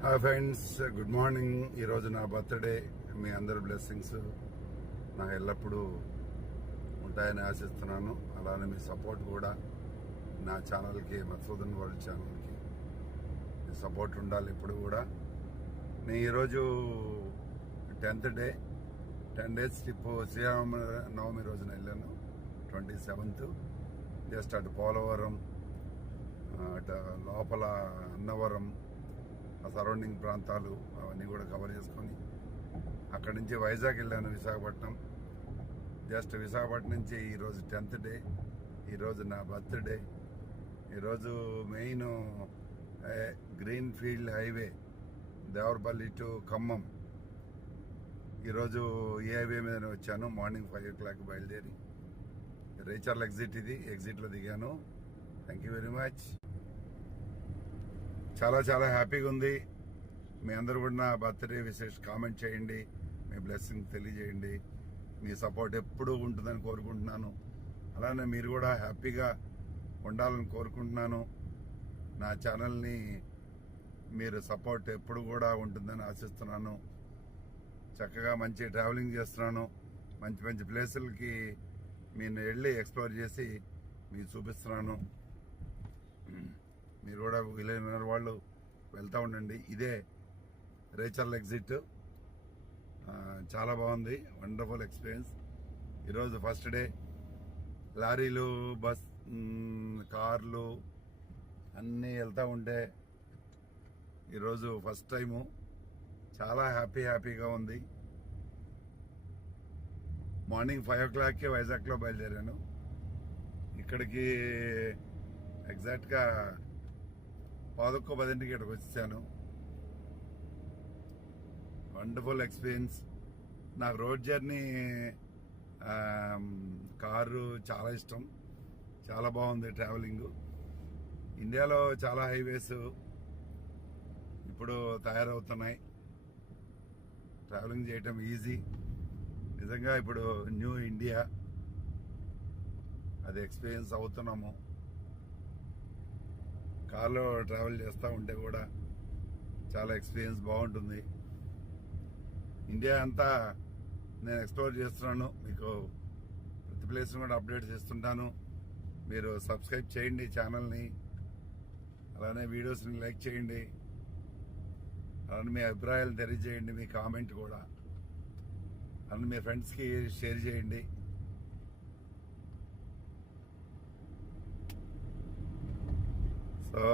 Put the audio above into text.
Hi friends, good morning. ఈరోజు నా birthday. మీ అందరి బ్లెస్సింగ్స్ నాకు ఎల్లప్పుడూ ఉంటాయని ఆశిస్తున్నాను. అలానే మీ సపోర్ట్ కూడా నా ఛానల్కి, మధుసూదన్ వరల్డ్ ఛానల్కి మీ సపోర్ట్ ఉండాలి ఇప్పుడు కూడా. నేను ఈరోజు 10th day, 10 days trip Srirama Navami రోజున వెళ్ళాను. 27th జస్ట్ అటు పోలవరం, అటు లోపల అన్నవరం, ఆ సరౌండింగ్ ప్రాంతాలు అవన్నీ కూడా కవర్ చేసుకొని అక్కడి నుంచి వైజాగ్ వెళ్ళాను, విశాఖపట్నం. జస్ట్ విశాఖపట్నం నుంచి ఈరోజు 10th డే, ఈరోజు నా బర్త్డే. ఈరోజు main green field highway Devarapalli to Khammam. ఈరోజు ఈ హైవే మీద వచ్చాను. మార్నింగ్ 5 o'clock బయలుదేరి రేచర్ల ఎగ్జిట్, ఇది ఎగ్జిట్లో దిగాను. Thank you very much. చాలా చాలా హ్యాపీగా ఉంది. మీ అందరూ కూడా నా బర్త్డే విశేష కామెంట్ చేయండి, మీ బ్లెస్సింగ్ తెలియజేయండి. మీ సపోర్ట్ ఎప్పుడూ ఉంటుందని కోరుకుంటున్నాను. అలానే మీరు కూడా హ్యాపీగా ఉండాలని కోరుకుంటున్నాను. నా ఛానల్ని మీరు సపోర్ట్ ఎప్పుడు కూడా ఉంటుందని ఆశిస్తున్నాను. చక్కగా మంచి ట్రావెలింగ్ చేస్తున్నాను. మంచి మంచి ప్లేసులకి నేను వెళ్ళి ఎక్స్ప్లోర్ చేసి మీకు చూపిస్తున్నాను. మీరు కూడా వీలైన వాళ్ళు వెళ్తూ ఉండండి. ఇదే రేచర్ల ఎగ్జిట్. చాలా బాగుంది, వండర్ఫుల్ ఎక్స్పీరియన్స్. ఈరోజు ఫస్ట్ డే. లారీలు, బస్, కార్లు అన్నీ వెళ్తూ ఉంటే ఈరోజు ఫస్ట్ టైము. చాలా హ్యాపీగా ఉంది. మార్నింగ్ 5 o'clock వైజాగ్లో బయలుదేరాను. ఇక్కడికి ఎగ్జాక్ట్గా 11:10 ఇక్కడికి వచ్చాను. Wonderful experience. నాకు రోడ్ జర్నీ, కారు చాలా ఇష్టం. చాలా బాగుంది ట్రావెలింగ్. ఇండియాలో చాలా హైవేస్ ఇప్పుడు తయారవుతున్నాయి. ట్రావెలింగ్ చేయటం ఈజీ. నిజంగా ఇప్పుడు న్యూ ఇండియా, అది ఎక్స్పీరియన్స్ అవుతున్నాము. కార్లో ట్రావెల్ చేస్తూ ఉంటే కూడా చాలా ఎక్స్పీరియన్స్ బాగుంటుంది. ఇండియా అంతా నేను ఎక్స్ప్లోర్ చేస్తున్నాను. మీకు ప్రతి ప్లేస్ కూడా అప్డేట్ చేస్తుంటాను. మీరు సబ్స్క్రైబ్ చేయండి ఛానల్ని. అలానే వీడియోస్ని లైక్ చేయండి. అలానే మీ అభిప్రాయాలు తెలియజేయండి, మీ కామెంట్ కూడా. అలానే మీ ఫ్రెండ్స్కి షేర్ చేయండి. సో